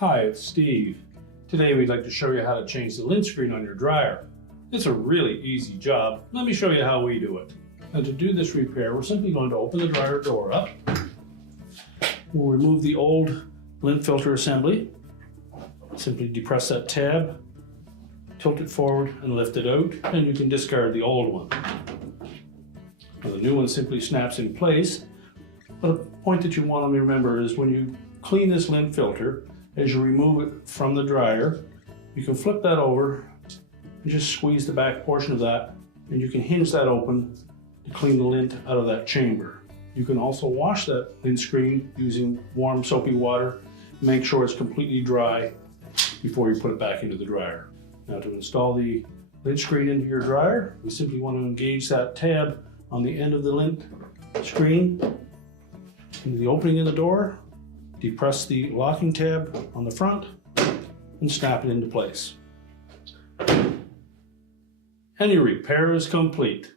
Hi, it's Steve. Today we'd like to show you how to change the lint screen on your dryer. It's a really easy job. Let me show you how we do it. Now to do this repair, we're simply going to open the dryer door up. We'll remove the old lint filter assembly. Simply depress that tab, tilt it forward and lift it out, and you can discard the old one. Now the new one simply snaps in place. But a point that you want to remember is when you clean this lint filter, as you remove it from the dryer, you can flip that over and just squeeze the back portion of that, and you can hinge that open to clean the lint out of that chamber. You can also wash that lint screen using warm soapy water. Make sure it's completely dry before you put it back into the dryer. Now to install the lint screen into your dryer, we simply want to engage that tab on the end of the lint screen into the opening in the door, depress the locking tab on the front, and snap it into place. And your repair is complete.